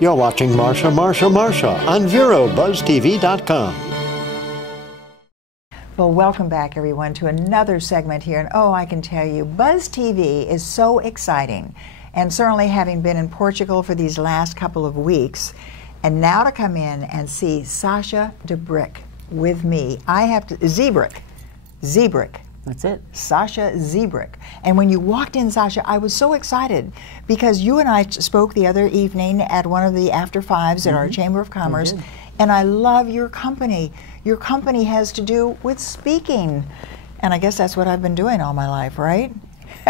You're watching Marcia Marcia Marcia on VeroBuzzTV.com. Well, welcome back, everyone, to another segment here. And oh, I can tell you, Buzz TV is so exciting. And certainly having been in Portugal for these last couple of weeks, and now to come in and see Sasha Zebryk with me. I have to, Zebryk. That's it. Sasha Zebryk. And when you walked in, Sasha, I was so excited because you and I spoke the other evening at one of the after fives at our Chamber of Commerce. And I love your company. Your company has to do with speaking. And I guess that's what I've been doing all my life, right?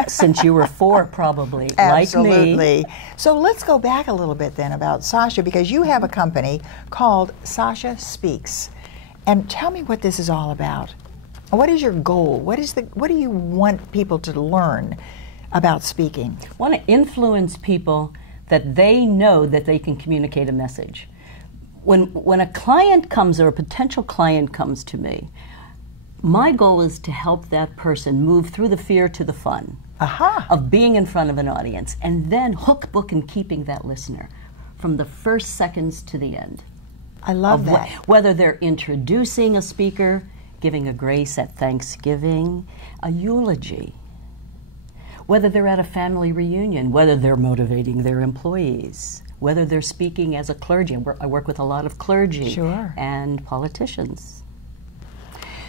Since you were 4, probably, Absolutely. like me. So let's go back a little bit then about Sasha, because you have a company called Sasha Speaks. And tell me what this is all about. What is your goal? What do you want people to learn about speaking? I want to influence people that they know that they can communicate a message. When a client comes or a potential client comes to me, my goal is to help that person move through the fear to the fun of being in front of an audience, and then hook, book, and keeping that listener from the first seconds to the end. I love that. Whether they're introducing a speaker, giving a grace at Thanksgiving, a eulogy, whether they're at a family reunion, whether they're motivating their employees, whether they're speaking as a clergy. I work with a lot of clergy and politicians.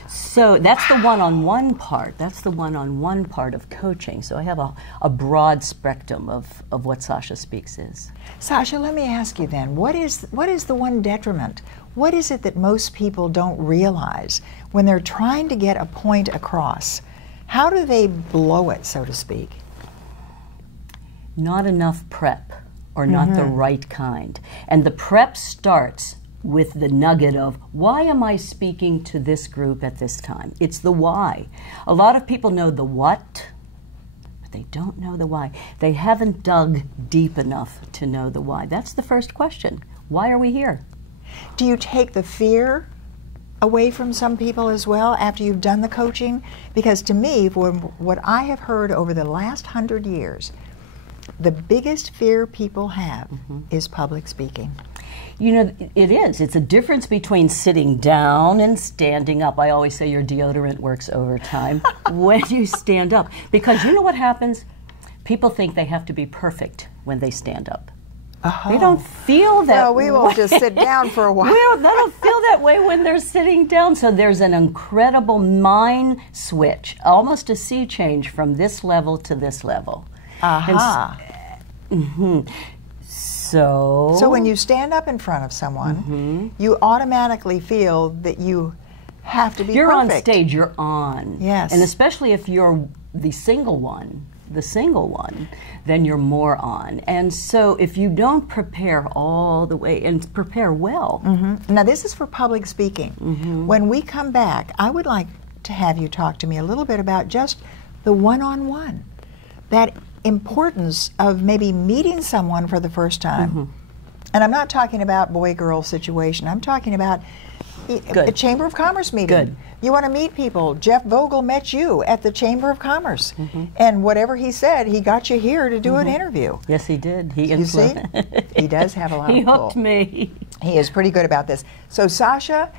So that's the one-on-one part. That's the one-on-one part of coaching. So I have a broad spectrum of what Sasha Speaks is. Sasha, let me ask you then, what is the one detriment? What is it that most people don't realize when they're trying to get a point across? How do they blow it, so to speak? Not enough prep, or not the right kind. And the prep starts with the nugget of, why am I speaking to this group at this time? It's the why. A lot of people know the what, but they don't know the why. They haven't dug deep enough to know the why. That's the first question. Why are we here? Do you take the fear away from some people as well after you've done the coaching? Because to me, from what I have heard over the last 100 years, the biggest fear people have is public speaking. You know, it is. It's a difference between sitting down and standing up. I always say your deodorant works overtime when you stand up. Because you know what happens? People think they have to be perfect when they stand up. They don't feel that way. Well, we will just sit down for a while. They don't feel that way when they're sitting down. So there's an incredible mind switch, almost a sea change from this level to this level. So when you stand up in front of someone, you automatically feel that you have to be You're perfect. on stage, you're on. Yes. And especially if you're the single one, then you're more on. And so if you don't prepare all the way, and prepare well. Now this is for public speaking. When we come back, I would like to have you talk to me a little bit about just the one-on-one. That importance of maybe meeting someone for the first time. And I'm not talking about boy-girl situation. I'm talking about a Chamber of Commerce meeting. You want to meet people. Jeff Vogel met you at the Chamber of Commerce. And whatever he said, he got you here to do an interview. Yes, he did. You see? He does have a lot of He hooked me. He is pretty good about this. So Sasha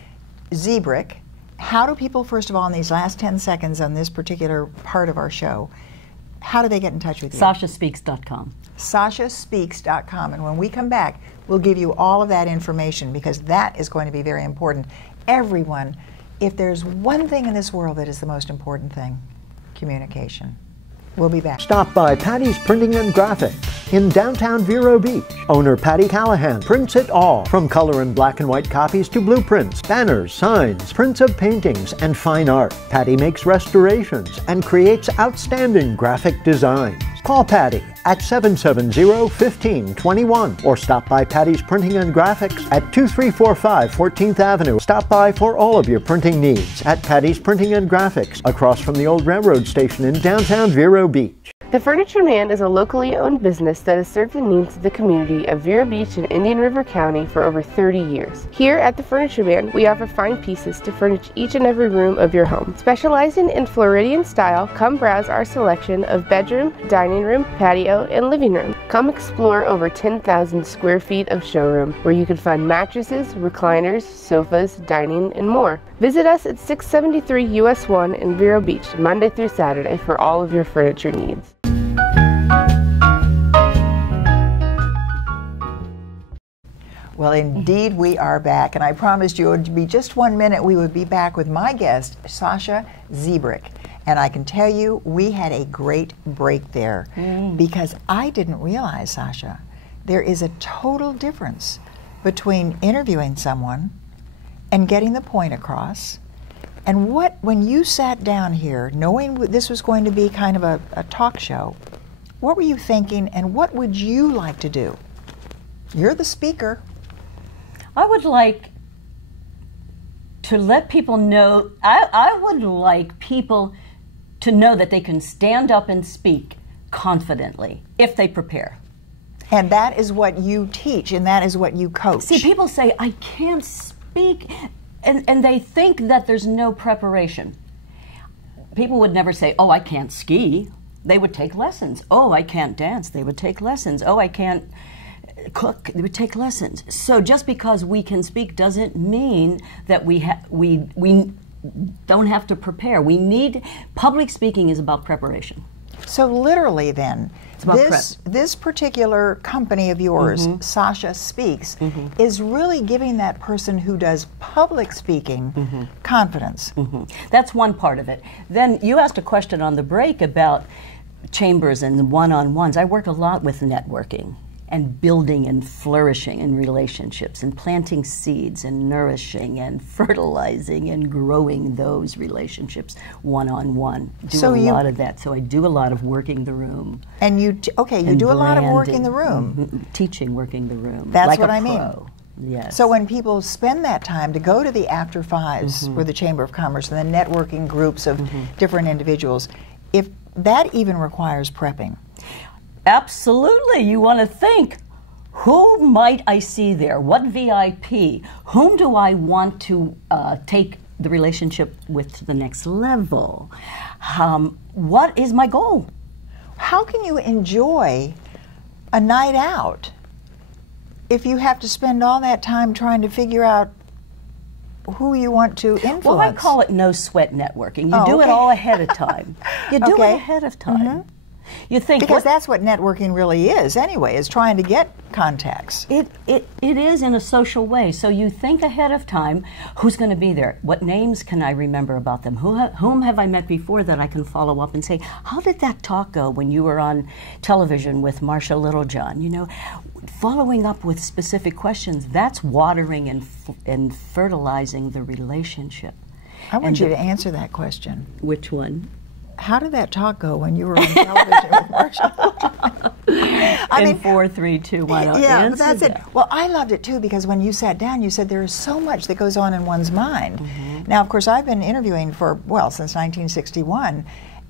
Zebryk, how do people, first of all, in these last 10 seconds on this particular part of our show, how do they get in touch with you? SashaSpeaks.com. SashaSpeaks.com. And when we come back, we'll give you all of that information, because that is going to be very important. Everyone, if there's one thing in this world that is the most important thing, communication. We'll be back. Stop by Patty's Printing and Graphics in downtown Vero Beach. Owner Patty Callahan prints it all, from color and black and white copies to blueprints, banners, signs, prints of paintings, and fine art. Patty makes restorations and creates outstanding graphic designs. Call Patty at 770-1521 or stop by Patty's Printing and Graphics at 2345 14th Avenue. Stop by for all of your printing needs at Patty's Printing and Graphics across from the old railroad station in downtown Vero Beach. The Furniture Man is a locally owned business that has served the needs of the community of Vero Beach and Indian River County for over 30 years. Here at the Furniture Man, we offer fine pieces to furnish each and every room of your home. Specializing in Floridian style, come browse our selection of bedroom, dining room, patio, and living room. Come explore over 10,000 square feet of showroom where you can find mattresses, recliners, sofas, dining, and more. Visit us at 673 US 1 in Vero Beach, Monday through Saturday for all of your furniture needs. Well, indeed, we are back, and I promised you it would be just 1 minute. We would be back with my guest, Sasha Zebryk. And I can tell you, we had a great break there because I didn't realize, Sasha, there is a total difference between interviewing someone and getting the point across. And when you sat down here, knowing this was going to be kind of a talk show, what were you thinking, and what would you like to do? You're the speaker. I would like to let people know, I would like people to know that they can stand up and speak confidently if they prepare. And that is what you teach, and that is what you coach. See, people say, I can't speak, and they think that there's no preparation. People would never say, oh, I can't ski. They would take lessons. Oh, I can't dance. They would take lessons. Oh, I can't cook. They would take lessons. So just because we can speak doesn't mean that we don't have to prepare. Public speaking is about preparation. So literally then, this particular company of yours, Sasha Speaks, is really giving that person who does public speaking confidence. That's one part of it. Then you asked a question on the break about chambers and one-on-ones. I work a lot with networking and building and flourishing in relationships and planting seeds and nourishing and fertilizing and growing those relationships one-on-one. Do a lot of that. So I do a lot of working the room. And you do a lot of work in the room. Teaching working the room. That's like what I pro. Mean. Yes. So when people spend that time to go to the after fives with the Chamber of Commerce and the networking groups of different individuals, if that even requires prepping. Absolutely. You want to think, who might I see there? What VIP? Whom do I want to take the relationship with to the next level? What is my goal? How can you enjoy a night out if you have to spend all that time trying to figure out who you want to influence? Well, I call it no sweat networking. You do it all ahead of time. You do it ahead of time. You think, because that's what networking really is anyway, is trying to get contacts. It is in a social way. So you think ahead of time, who's going to be there? What names can I remember about them? Whom have I met before that I can follow up and say, how did that talk go when you were on television with Marcia Littlejohn? You know, following up with specific questions, that's watering and fertilizing the relationship. I want you to answer that question. Which one? How did that talk go when you were on television with Marcia? I mean, 4, 3, 2, 1. Yeah, but that's it. Well, I loved it too because when you sat down, you said there is so much that goes on in one's mind. Now, of course, I've been interviewing for, well, since 1961,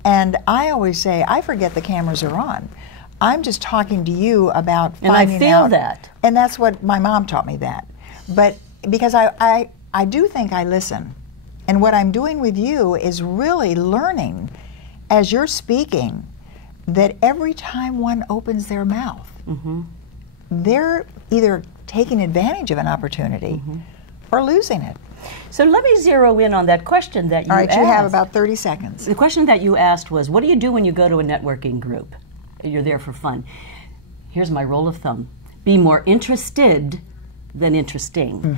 and I always say, I forget the cameras are on. I'm just talking to you about finding out. And I feel that. And that's what my mom taught me that. But because I do think I listen. And what I'm doing with you is really learning as you're speaking, that every time one opens their mouth, they're either taking advantage of an opportunity or losing it. So let me zero in on that question that you asked. All right, you have about 30 seconds. The question that you asked was, what do you do when you go to a networking group? You're there for fun. Here's my rule of thumb. Be more interested than interesting.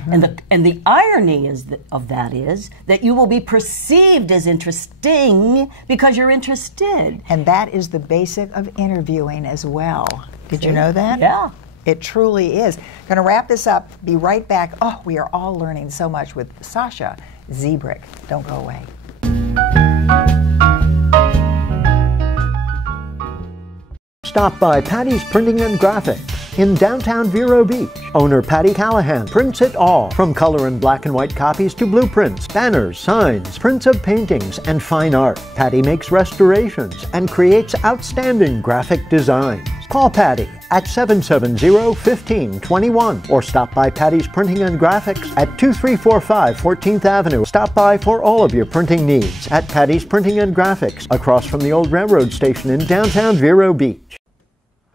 And the irony of that is that you will be perceived as interesting because you're interested. And that is the basic of interviewing as well. Did you know that? Yeah. It truly is. Going to wrap this up. Be right back. Oh, we are all learning so much with Sasha Zebryk. Don't go away. Stop by Patty's Printing and Graphics in downtown Vero Beach. Owner Patty Callahan prints it all, from color and black and white copies to blueprints, banners, signs, prints of paintings, and fine art. Patty makes restorations and creates outstanding graphic designs. Call Patty at 770-1521 or stop by Patty's Printing and Graphics at 2345 14th Avenue. Stop by for all of your printing needs at Patty's Printing and Graphics across from the old railroad station in downtown Vero Beach.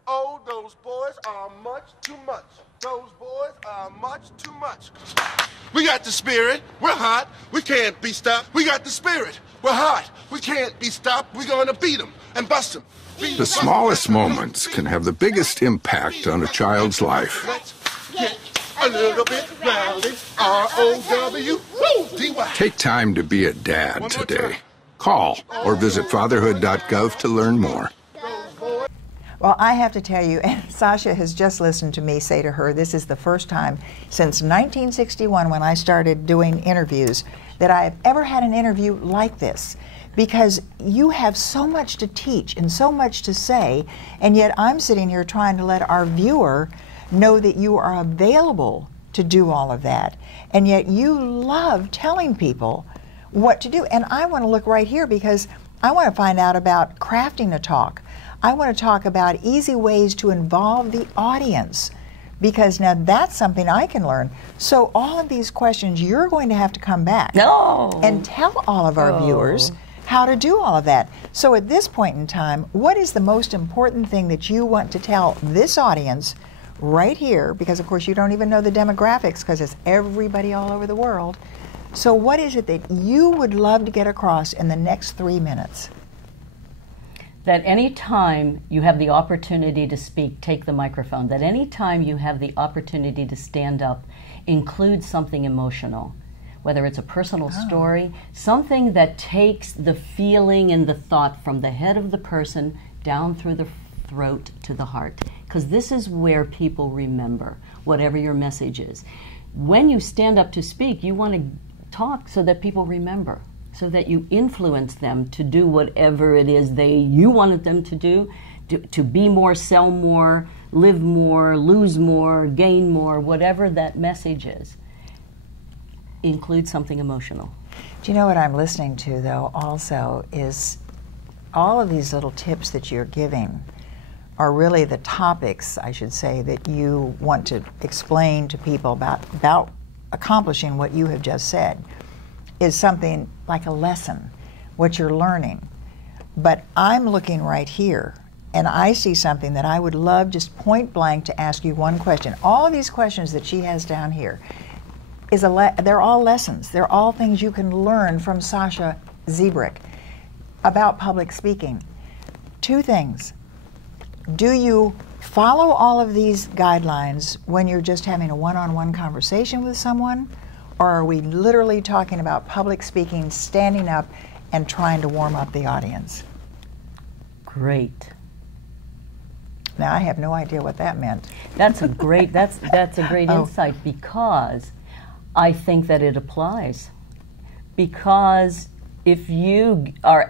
Oh, those boys. Much too much. We got the spirit. We're hot. We can't be stopped. We got the spirit. We're hot. We can't be stopped. We're going to beat them and bust them. The smallest moments can have the biggest impact on a child's life. Let's get a little bit rowdy. R-O-W-D-Y. Take time to be a dad today. Call or visit fatherhood.gov to learn more. Well, I have to tell you, and Sasha has just listened to me say to her, this is the first time since 1961 when I started doing interviews that I have ever had an interview like this. Because you have so much to teach and so much to say, and yet I'm sitting here trying to let our viewer know that you are available to do all of that. And yet you love telling people what to do. And I want to look right here because I want to find out about crafting a talk. I want to talk about easy ways to involve the audience, because now that's something I can learn. So all of these questions, you're going to have to come back and tell all of our viewers how to do all of that. So at this point in time, what is the most important thing that you want to tell this audience right here? Because of course you don't even know the demographics because it's everybody all over the world. So what is it that you would love to get across in the next 3 minutes? That any time you have the opportunity to speak, take the microphone. That any time you have the opportunity to stand up, include something emotional. Whether it's a personal story, something that takes the feeling and the thought from the head of the person down through the throat to the heart. Because this is where people remember, whatever your message is. When you stand up to speak, you want to talk so that people remember, so that you influence them to do whatever it is you wanted them to do, to be more, sell more, live more, lose more, gain more, whatever that message is. Include something emotional. Do you know what I'm listening to, though, also, is all of these little tips that you're giving are really the topics, I should say, that you want to explain to people about accomplishing what you have just said. Is something like a lesson, what you're learning. But I'm looking right here, and I see something that I would love just point blank to ask you one question. All of these questions that she has down here, they're all lessons. They're all things you can learn from Sasha Zebryk about public speaking. 2 things. Do you follow all of these guidelines when you're just having a one-on-one conversation with someone? Or are we literally talking about public speaking, standing up, and trying to warm up the audience? Great. Now I have no idea what that meant. That's a great insight, because I think that it applies. Because if you are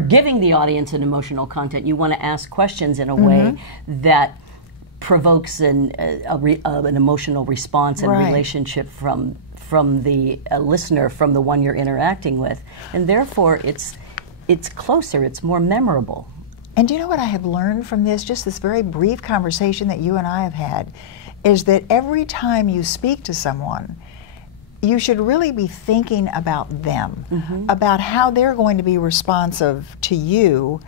giving the audience an emotional content, you want to ask questions in a way that provokes an emotional response and relationship from the listener, from the one you're interacting with, and therefore it's closer, it's more memorable. And do you know what I have learned from just this very brief conversation that you and I have had, is that every time you speak to someone, you should really be thinking about them, about how they're going to be responsive to you.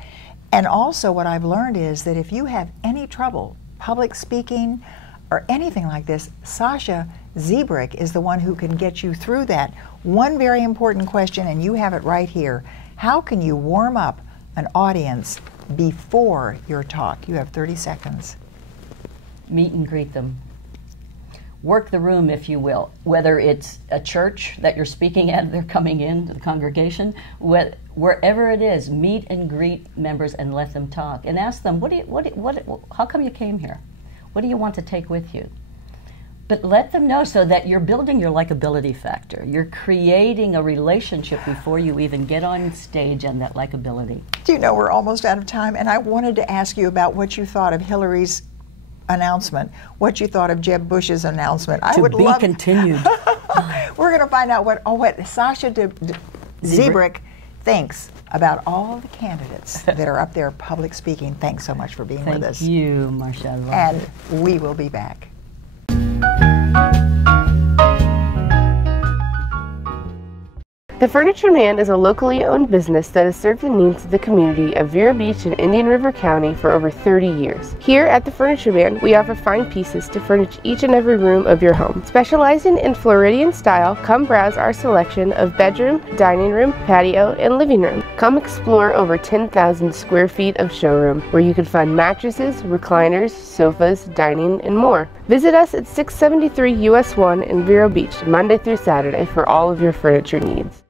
And also what I've learned is that if you have any trouble public speaking or anything like this, Sasha Zebryk is the one who can get you through that. One very important question, and you have it right here. How can you warm up an audience before your talk? You have 30 seconds. Meet and greet them. Work the room, if you will. Whether it's a church that you're speaking at, they're coming in to the congregation, wherever it is, meet and greet members and let them talk. And ask them, how come you came here? What do you want to take with you? But let them know, so that you're building your likability factor. You're creating a relationship before you even get on stage, and that likability. Do you know we're almost out of time, and I wanted to ask you about what you thought of Hillary's announcement, what you thought of Jeb Bush's announcement. I would love continued. We're going to find out what Sasha Zebryk thinks about all the candidates that are up there public speaking. Thanks so much for being with us. Thank you, Marcia. And we will be back. The Furniture Man is a locally owned business that has served the needs of the community of Vero Beach and Indian River County for over 30 years. Here at the Furniture Man, we offer fine pieces to furnish each and every room of your home. Specializing in Floridian style, come browse our selection of bedroom, dining room, patio, and living room. Come explore over 10,000 square feet of showroom where you can find mattresses, recliners, sofas, dining, and more. Visit us at 673 US 1 in Vero Beach, Monday through Saturday for all of your furniture needs.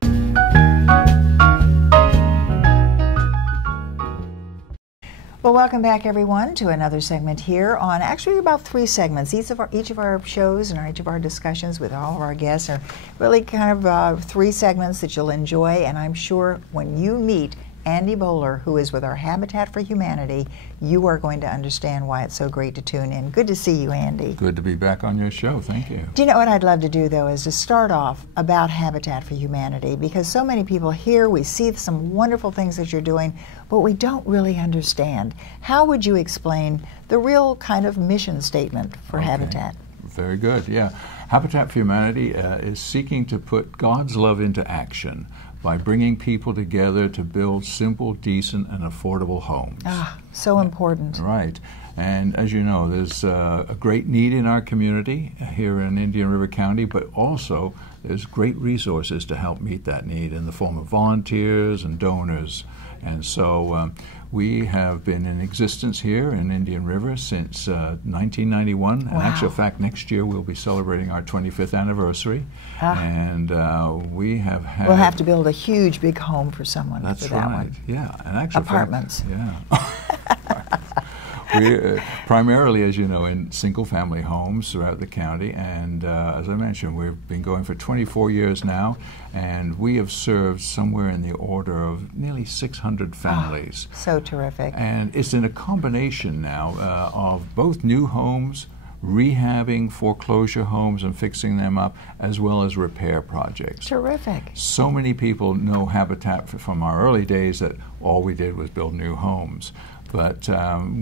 Well, welcome back, everyone, to another segment here on actually about 3 segments. Each of our shows and each of our discussions with all of our guests are really kind of 3 segments that you'll enjoy. And I'm sure when you meet Andy Bowler, who is with our Habitat for Humanity, you are going to understand why it's so great to tune in. Good to see you, Andy. Good to be back on your show. Thank you. Do you know what I'd love to do, though, is to start off about Habitat for Humanity, because so many people here, we see some wonderful things that you're doing, but we don't really understand. How would you explain the real kind of mission statement for Habitat? Very good, yeah. Habitat for Humanity is seeking to put God's love into action by bringing people together to build simple, decent, and affordable homes. Ah, so important. Right. And as you know, there's a great need in our community here in Indian River County, but also there's great resources to help meet that need in the form of volunteers and donors. And so we have been in existence here in Indian River since 1991. Wow. In actual fact, next year we'll be celebrating our 25th anniversary. And we have had... We'll have to build a huge, big home for someone. That's for that right. one. Yeah. And actually, apartments. Yeah. We primarily, as you know, in single-family homes throughout the county, and as I mentioned, we've been going for 24 years now, and we have served somewhere in the order of nearly 600 families. Oh, so terrific. And it's in a combination now of both new homes, rehabbing foreclosure homes and fixing them up, as well as repair projects. Terrific. So many people know Habitat from our early days that all we did was build new homes. But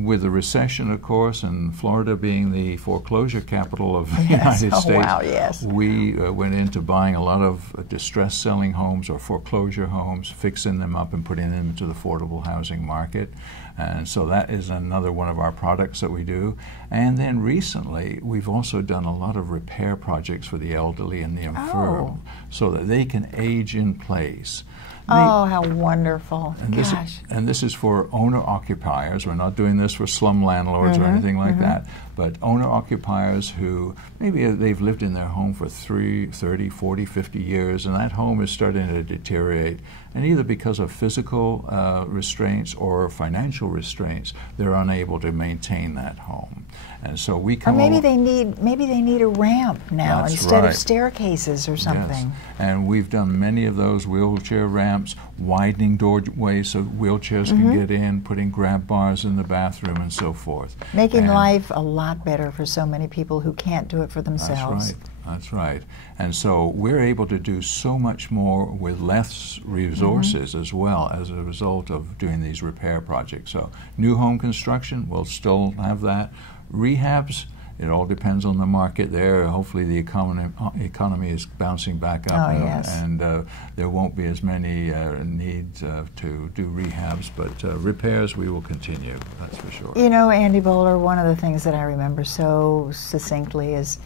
with the recession, of course, and Florida being the foreclosure capital of the United States, wow, yes. we went into buying a lot of distressed selling homes or foreclosure homes, fixing them up and putting them into the affordable housing market. And so that is another one of our products that we do. And then recently, we've also done a lot of repair projects for the elderly and the infirm so that they can age in place. Oh, how wonderful. And Gosh. This is for owner-occupiers. We're not doing this for slum landlords or anything like that, but owner-occupiers who maybe they've lived in their home for 30, 40, 50 years, and that home is starting to deteriorate. And either because of physical restraints or financial restraints, they're unable to maintain that home. And so we come. Or maybe they need a ramp now That's instead right. of staircases or something. Yes. And we've done many of those wheelchair ramps, widening doorways so wheelchairs can get in, putting grab bars in the bathroom and so forth. Making life a lot better for so many people who can't do it for themselves. That's right. That's right. And so we're able to do so much more with less resources as well as a result of doing these repair projects. So new home construction, we'll still have that. Rehabs, it all depends on the market there. Hopefully the economy is bouncing back up, and there won't be as many needs to do rehabs, but repairs we will continue, that's for sure. You know, Andy Bowler, one of the things that I remember so succinctly is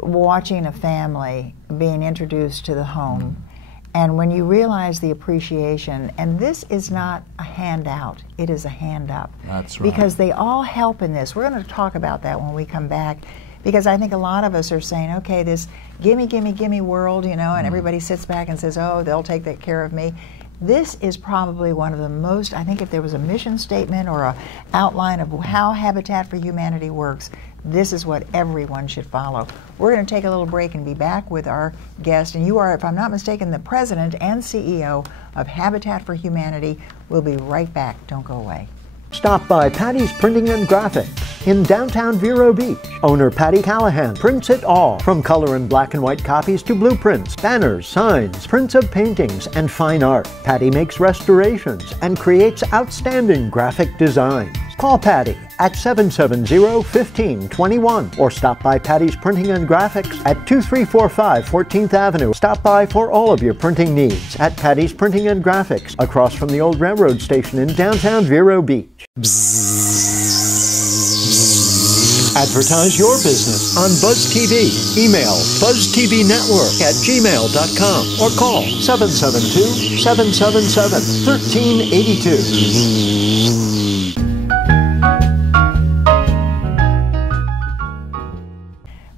watching a family being introduced to the home, and when you realize the appreciation, and this is not a handout, it is a hand up. That's right. Because they all help in this. We're going to talk about that when we come back, because I think a lot of us are saying, okay, this gimme, gimme, gimme world, you know, and everybody sits back and says, oh, they'll take that care of me. This is probably one of the most, I think if there was a mission statement or an outline of how Habitat for Humanity works, this is what everyone should follow. We're going to take a little break and be back with our guest. And you are, if I'm not mistaken, the president and CEO of Habitat for Humanity. We'll be right back. Don't go away. Stop by Patty's Printing and Graphics in downtown Vero Beach. Owner Patty Callahan prints it all, from color and black and white copies to blueprints, banners, signs, prints of paintings, and fine art. Patty makes restorations and creates outstanding graphic designs. Call Patty at 770-1521 or stop by Patty's Printing and Graphics at 2345 14th Avenue. Stop by for all of your printing needs at Patty's Printing and Graphics across from the old railroad station in downtown Vero Beach. Advertise your business on Buzz TV. Email buzztvnetwork@gmail.com or call 772-777-1382.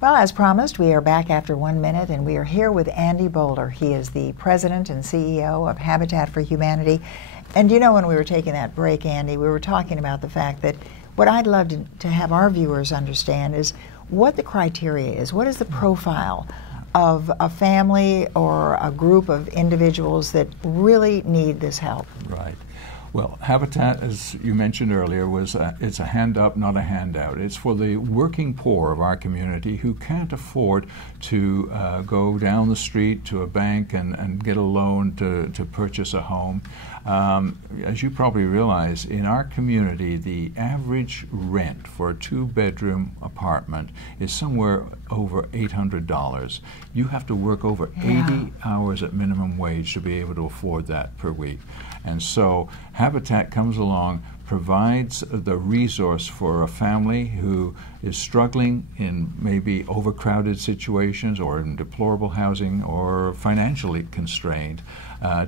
Well, as promised, we are back after 1 minute, and we are here with Andy Bowler. He is the president and CEO of Habitat for Humanity. And you know, when we were taking that break, Andy, we were talking about the fact that what I'd love to have our viewers understand is what the criteria is. What is the profile of a family or a group of individuals that really need this help? Right. Well, Habitat, as you mentioned earlier, it's a hand up, not a handout. It's for the working poor of our community who can't afford to go down the street to a bank and get a loan to purchase a home. As you probably realize, in our community, the average rent for a 2-bedroom apartment is somewhere over $800. You have to work over 80 hours at minimum wage to be able to afford that per week. And so Habitat comes along, provides the resource for a family who is struggling in maybe overcrowded situations or in deplorable housing or financially constrained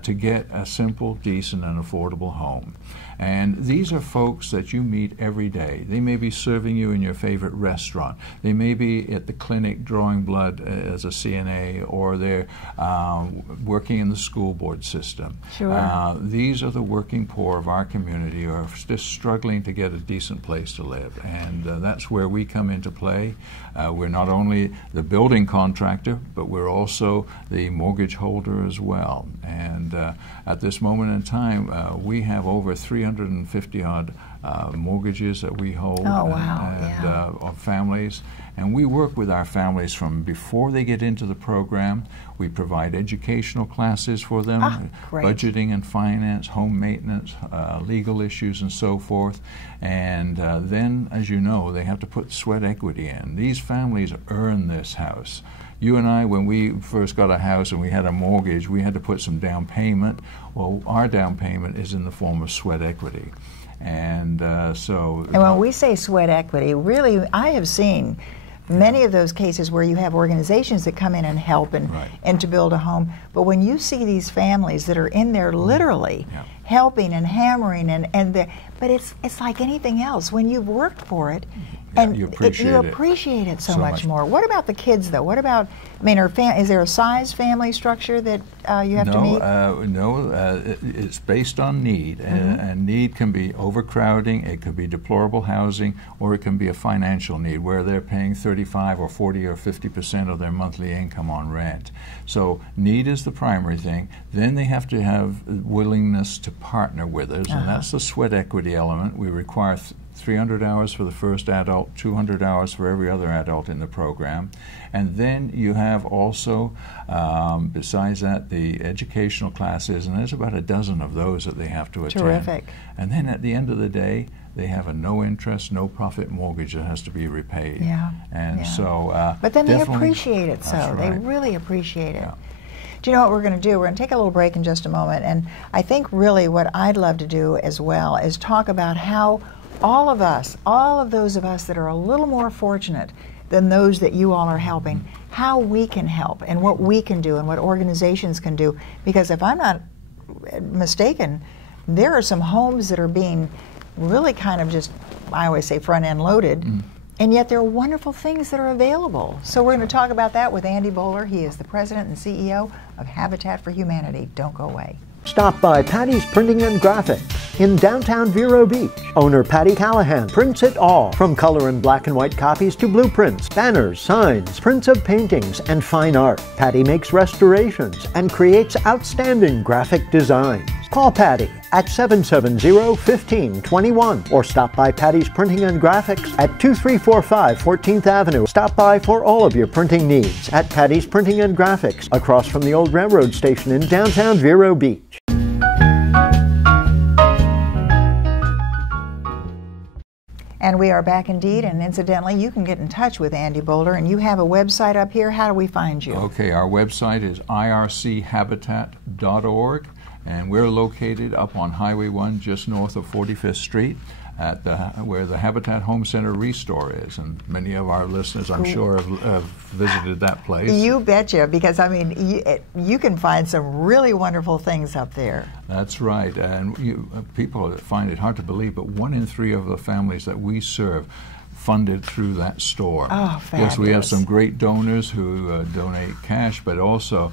to get a simple, decent, and affordable home. And these are folks that you meet every day. They may be serving you in your favorite restaurant. They may be at the clinic drawing blood as a CNA, or they're working in the school board system. Sure. These are the working poor of our community who are just struggling to get a decent place to live. And that's where we come into play. We're not only the building contractor, but we're also the mortgage holder as well. And at this moment in time, we have over 350-odd mortgages that we hold. Oh, wow. And of families. And we work with our families from before they get into the program. We provide educational classes for them, budgeting and finance, home maintenance, legal issues, and so forth. And then, as you know, they have to put sweat equity in. These families earn this house. You and I, when we first got a house and we had a mortgage, we had to put some down payment. Well, our down payment is in the form of sweat equity. And so... And when we say sweat equity, really, I have seen many of those cases where you have organizations that come in and help and to build a home. But when you see these families that are in there literally helping and hammering, but it's like anything else. When you've worked for it, and you appreciate it so much more. What about the kids, though? What about, I mean, is there a size family structure that you have to meet? No, it's based on need, and need can be overcrowding, it could be deplorable housing, or it can be a financial need where they're paying 35 or 40 or 50% of their monthly income on rent. So need is the primary thing. Then they have to have willingness to partner with us, and that's the sweat equity element. We require 300 hours for the first adult, 200 hours for every other adult in the program. And then you have also, besides that, the educational classes, and there's about a dozen of those that they have to attend. Terrific. And then at the end of the day, they have a no interest, no profit mortgage that has to be repaid. So, but then they appreciate it, so they really appreciate it. Do you know what we're going to do? We're going to take a little break in just a moment, and I think really what I'd love to do as well is talk about how all of those of us that are a little more fortunate than those that you all are helping, how we can help and what we can do and what organizations can do. Because if I'm not mistaken, there are some homes that are being really kind of just, I always say, front-end loaded, and yet there are wonderful things that are available. So we're going to talk about that with Andy Bowler. He is the president and CEO of Habitat for Humanity. Don't go away. Stop by Patty's Printing and Graphics in downtown Vero Beach. Owner Patty Callahan prints it all, from color and black and white copies to blueprints, banners, signs, prints of paintings, and fine art. Patty makes restorations and creates outstanding graphic designs. Call Patty at 770-1521 or stop by Patty's Printing and Graphics at 2345 14th Avenue. Stop by for all of your printing needs at Patty's Printing and Graphics across from the old railroad station in downtown Vero Beach. And we are back indeed, and incidentally, you can get in touch with Andy Bowler, and you have a website up here. How do we find you? Okay, our website is irchabitat.org, and we're located up on Highway 1 just north of 45th Street at where the Habitat Home Center Restore is, and many of our listeners, I'm sure, have visited that place. You betcha, because I mean, you can find some really wonderful things up there. That's right, and people find it hard to believe, but 1 in 3 of the families that we serve funded through that store. Oh, fabulous. Yes, we have some great donors who donate cash, but also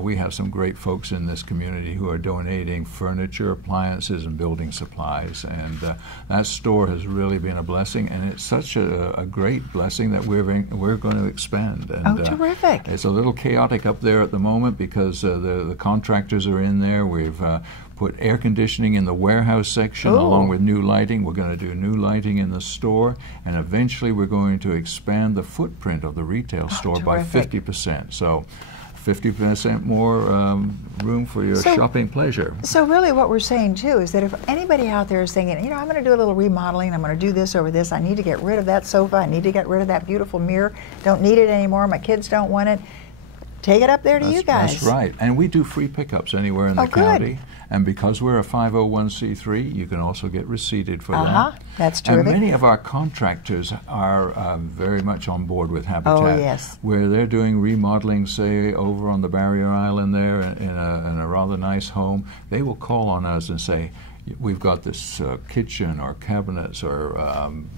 we have some great folks in this community who are donating furniture, appliances, and building supplies. And that store has really been a blessing, and it's such a great blessing that we're going to expand. And, oh, terrific. It's a little chaotic up there at the moment because the contractors are in there. We've put air conditioning in the warehouse section along with new lighting. We're going to do new lighting in the store, and eventually we're going to expand the footprint of the retail store by 50%. So 50% more room for your shopping pleasure. So really what we're saying too is that if anybody out there is thinking, you know, I'm going to do a little remodeling, I'm going to do this over this, I need to get rid of that sofa, I need to get rid of that beautiful mirror, don't need it anymore, my kids don't want it, take it up there to you guys. That's right. And we do free pickups anywhere in the county. Good. And because we're a 501c3, you can also get receipted for that. That's terrific. And many of our contractors are very much on board with Habitat. Oh, yes. Where they're doing remodeling, say, over on the Barrier Island there in a rather nice home, they will call on us and say, we've got this kitchen or cabinets or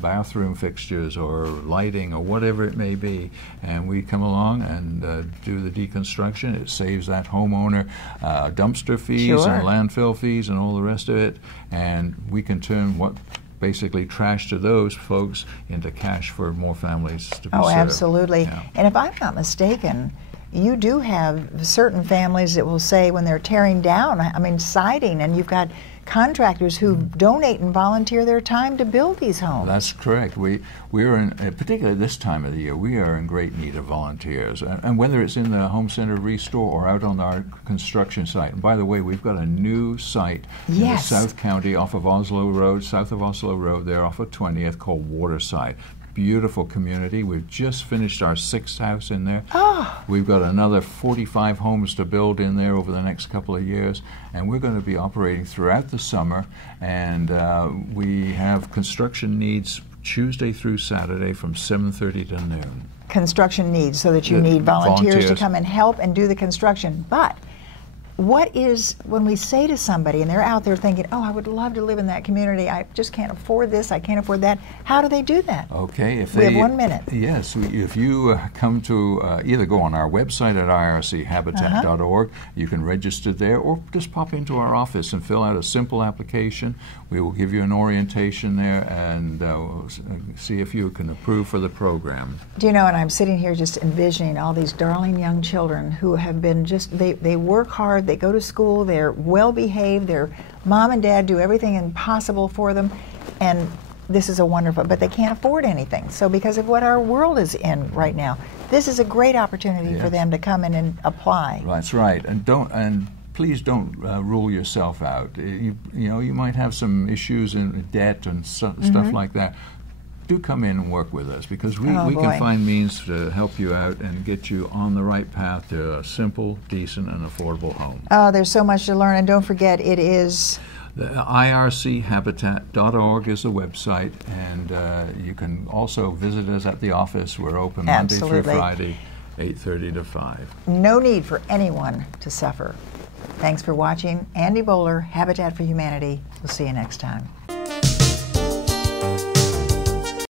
bathroom fixtures or lighting or whatever it may be, and we come along and do the deconstruction. It saves that homeowner dumpster fees and landfill fees and all the rest of it, and we can turn what basically trash to those folks into cash for more families to be served. Oh, absolutely. Yeah. And if I'm not mistaken, you do have certain families that will say when they're tearing down, I mean siding, and you've got contractors who donate and volunteer their time to build these homes. That's correct. We're in, particularly this time of the year, we are in great need of volunteers. And whether it's in the Home Center Restore or out on our construction site. And by the way, we've got a new site in the South County off of Oslo Road, south of Oslo Road, there off of 20th, called Waterside. Beautiful community. We've just finished our 6th house in there. Oh. We've got another 45 homes to build in there over the next couple of years, and we're going to be operating throughout the summer, and we have construction needs Tuesday through Saturday from 7:30 to noon. Construction needs, so that you need volunteers to come and help and do the construction. But what is, when we say to somebody and they're out there thinking, oh, I would love to live in that community, I just can't afford this, I can't afford that, how do they do that? Okay. We have 1 minute. Yes, if you come to either go on our website at irchabitat.org, you can register there, or just pop into our office and fill out a simple application. We will give you an orientation there and see if you can approve for the program. Do you know, and I'm sitting here just envisioning all these darling young children who have been just, they work hard, they go to school, they're well behaved, their mom and dad do everything possible for them, and this is a wonderful, but they can't afford anything. So because of what our world is in right now, this is a great opportunity for them to come in and apply. That's right, and please don't rule yourself out. You know, you might have some issues in debt and stuff like that. Do come in and work with us, because we can find means to help you out and get you on the right path to a simple, decent, and affordable home. Oh, there's so much to learn, and don't forget, it is... The irchabitat.org is the website, and you can also visit us at the office. We're open Monday through Friday, 8:30 to 5. No need for anyone to suffer. Thanks for watching. Andy Bowler, Habitat for Humanity. We'll see you next time.